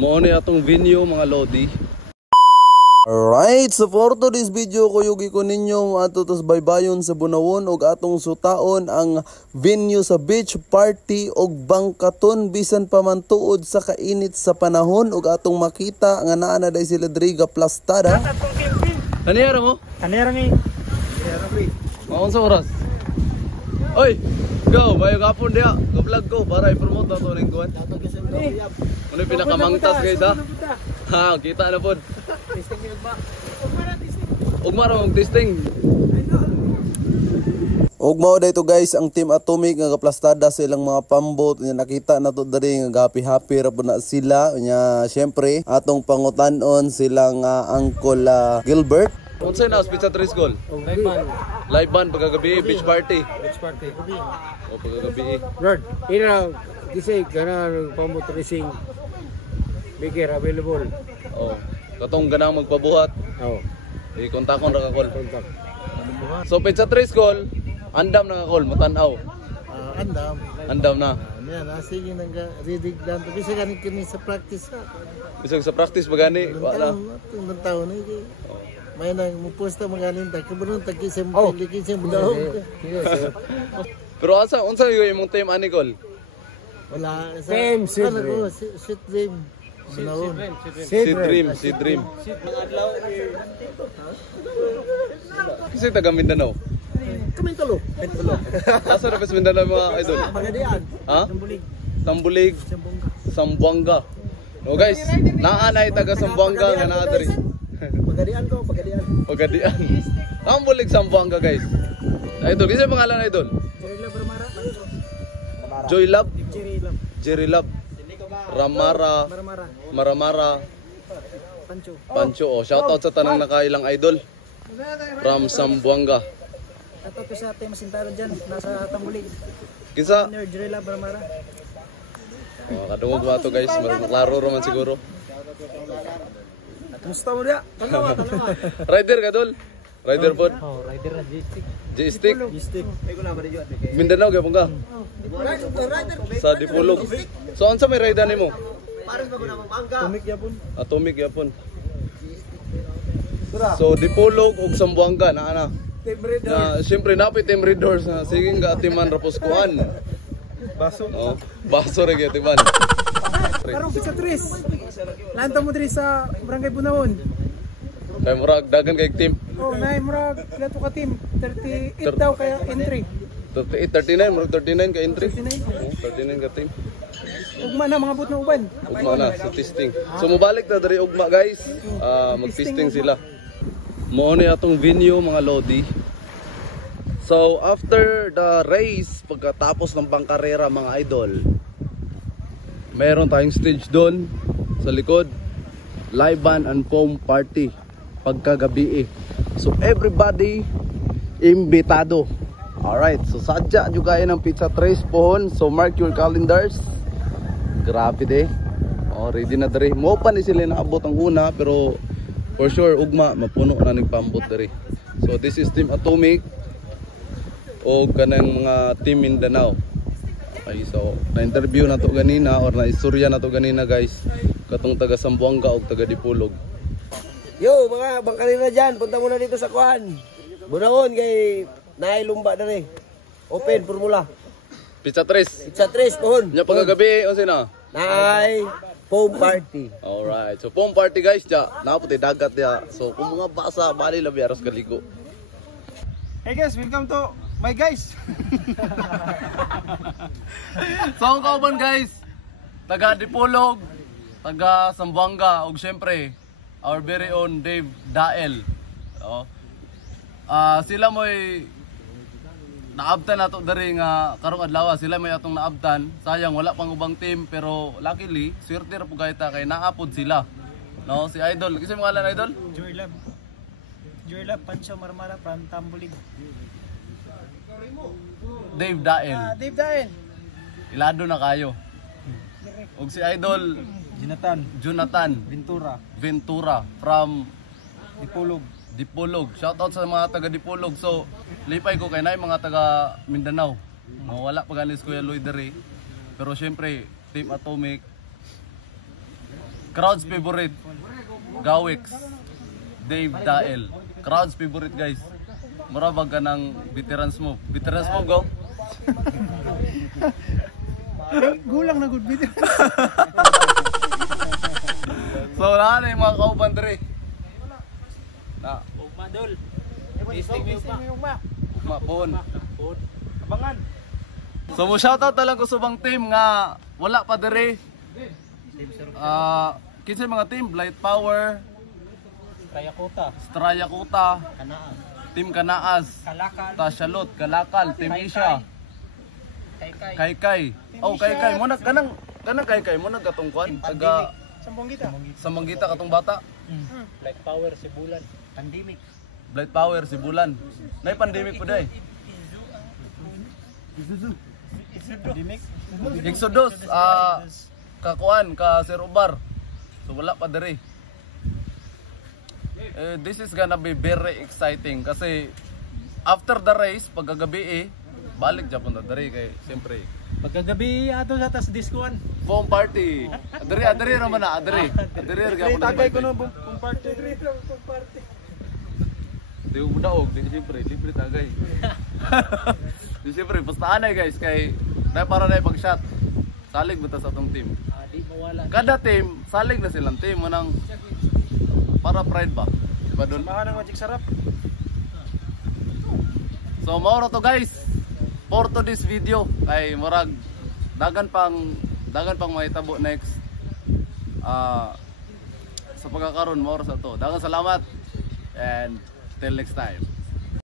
Mo ni atong venue mga lodi. Alright, so for today's video ko yugi ko ninyo ato tos baybayon sa Bunawon og atong sutaon ang venue sa beach party og bangkaton bisan pa man tuod sa kainit sa panahon og atong makita nga naa na day sila Driga Plastada. Aniyara mo? Aniyara ni. Maon sa oras. Oy, go, bayo kapon dia. Go vlog ko para i-promote na to ning kuan. Ano pinakamangtas guys ha? Ha, kita na pod. Ugma ra og testing. Og mao dayto guys ang Team Atomic nga kaplastada sa ilang mga pambot nya nakita na to diri nga happy ra pud na sila nya syempre atong pangutanon silang Uncle Gilbert. Unsay na pizza 3 goal? Live band pagkagabi beach party. Beach party. O pagkagabi. Lord, ina kasi kana pambot racing. Bigger available. Oh, katong ganang magpabuhat. Oh. I-kontakon ra ka call. Contact. So pizza 3 goal, andam na ka call, matanaw. Andam. Andam na. Yan, sige nang ready dan tapi sa ganin kini sa practice ha. Bisag sa practice bagani, wala. Tungod taon ni. May nang muposta maganin ta kabron tagi sa likin sa budaw. Pero asa unsa yung imong team ani call? Wala sa Team Sweet Dream. Bunawon. Si Dream. Kasi taga Mindanao. Kami tulo. Asa ra bes Mindanao mga idol? Pagadian. Ha? Tambulig. Tambulig, Sambongga. Sambuanga. No guys, naa na taga Sambuanga nga naa diri. Pagadian ko, pagadian. Pagadian. Tambulig Sambuanga guys. Idol, kinsa pangalan idol? Joy Love, Jerry Love, Ramara, Maramara, Pancho. Oh, shoutout sa tanang nakailang idol from Sambuanga. Ato ko sa Tema Sintaro dyan, nasa Tambulig. Kinsa? Jerry Love Maramara. Oh, kadungog ba to guys? Klaro raman siguro. Musta mo dia? Tanawa. Rider ka dol? Rider pod? Oh, rider na G-stick. G-stick? Stick. Mindanao gyapon ka? Rider. Sa Dipolog. So unsa may rider nimo? Pares ba na mangga? Tumik yapon. Atomic yapon. So Dipolog ug Sambuanga naa na. Team Red. Siyempre napit team readers na sige nga atiman rapos kuan. Baso. Oh, baso ra gyud atiman. Karong pizza 3. Lanta mo diri sa Barangay Bunawon. Kay murag dagan kay team. Oh, nay murag lato ka team. 38 daw kaya entry. 38, 39, murag 39 ka entry. 39. Oh, 39 ka team. Ugma na mga but na uban. Ugma na sa testing. So mobalik na diri ugma guys. Mag-testing sila. Mo ni atong venue mga lodi. So after the race, pagkatapos ng pangkarera mga idol, meron tayong stage doon sa likod. Live band and foam party pagkagabi. So everybody imbitado. Alright, so sadya nyo kaya ng pizza 3 pohon. So mark your calendars. Grabe de. Oh, ready na diri. Mo pa ni sila naabot ang una pero for sure ugma mapuno na ning pambot diri. So this is Team Atomic o kanang mga Team Mindanao. Okay, so na-interview na to ganina or na-istorya na to ganina guys. Katong taga Sambuanga o taga Dipolog. Yo, mga bangkalina dyan, punta muna dito sa Kuan. Bunawon kay naay lumba na rin. Open, formula. Pizza 3. Pizza 3, pohon. Nya pagkagabi, o sina? Naay foam party. Alright, so foam party guys, dya. Naputi dagat dya. So kung mga basa, bali labi aras kaligo. Hey guys, welcome to my guys. So ang kauban guys, taga Dipolog, taga Sambuanga, ug syempre, our very own Dave Dael. Oh. Sila mo'y naabtan nato dari nga karong adlaw, sila may atong naabtan. Sayang wala pang ubang team pero luckily swerte ra pugay ta kay naapod sila. No, si Idol, kasi mo ngalan Idol? Joy Love Pancho Marmara from Tambulig. Dave Dael. Dave Daen. Ilado na kayo. Ug si Idol Jonathan Ventura from Dipolog. Shoutout sa mga taga Dipolog. So, lipay ko kay nay mga taga Mindanao. Wala pa ganis Kuya Lloyd dere. Pero syempre, Team Atomic Crowd's favorite. Gawix. Dave Dael. Crowd's favorite guys. Marabag ka ng veterans mo. Veterans mo, go. Gulang na good video. So, wala na yung mga kauban dere. Na. Ugma dol. Testing mo ugma. Ugma, bon. Abangan. So, mo shoutout na lang ko sa bang team nga wala pa dere. Kinsa mga team? Blight Power, Straya Kuta, Team Kanaas, Tashalot, Kalakal, Team Isha, Kaykay. Oh, Kaykay. Mo na kanang Kaykay mo nagkatungkuan taga Sambanggita katong bata. Black Power si Bulan. Pandemic. Blight Power si Bulan. Nay pandemic po day. Exodus, kakuan ka Sir Ubar. So wala pa dere. This is gonna be very exciting kasi after the race pagkagabi balik Japon na dere kay siyempre Pagkagabi ato sa tas diskuan. foam party. Adere ra man na, adere gyapon. Tagay ko no kung party dre. Di mo daog, di siyempre libre tagay. Di siyempre pustaanay guys kay na para na pag-shot. Salig buta sa atong team. Di mawala. Kada team, salig na silang team manang para pride ba? Diba doon? Samahan ng Magic Sarap. So mauro to guys. For to this video kay murag dagan pang mahitabo next sa pagkakaroon mauro sa to. Dagan salamat and till next time.